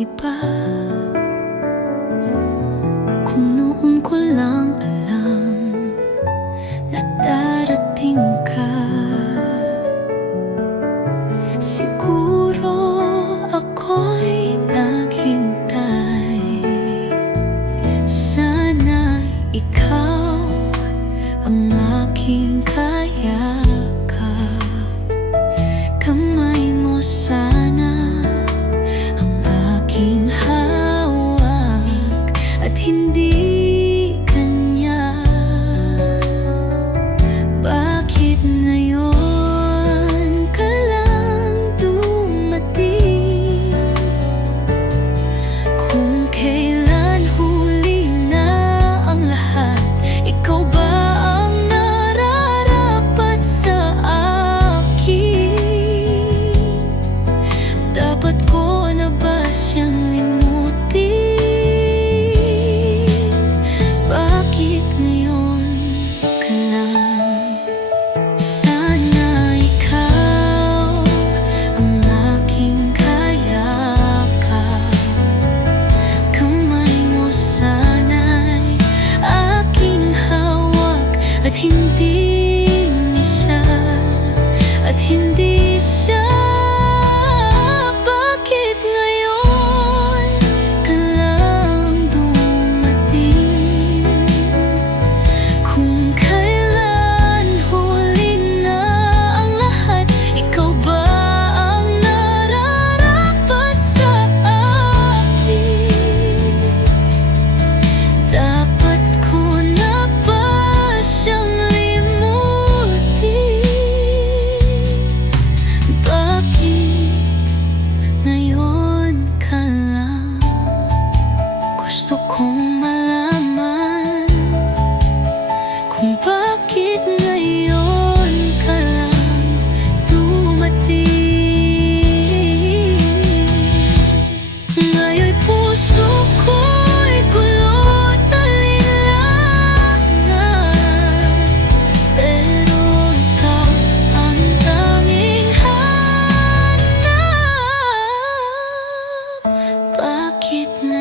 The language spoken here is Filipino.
iba. Kung noon ko lang alam na darating ka, siguro ako'y naghintay. Sana ikaw ang aking kayakap, kamay mo sana ang aking hawak, at hindi kanya. Bakit ngayon ka lang dumating? Kung kailan huli na ang lahat, ikaw ba ang nararapat sa akin? Dapat ko na ba siyang limutin? Bakit ngayon ka lang? Sana ikaw ang aking kayakap, kamay mo sana'y aking hawak, at hindi siya, at hindi siya. Bakit ngayon ka lang dumating? Kung kailan huli na ang lahat, ikaw ba ang nararapat sa akin? Dapat ko na ba siyang limutin? Bakit ngayon ka lang? Gusto kong malaman kung bakit ngayon ka lang dumating. Ngayon'y puso ko'y gulot alinlangan, pero ikaw ang tanging hanap. Bakit ngayon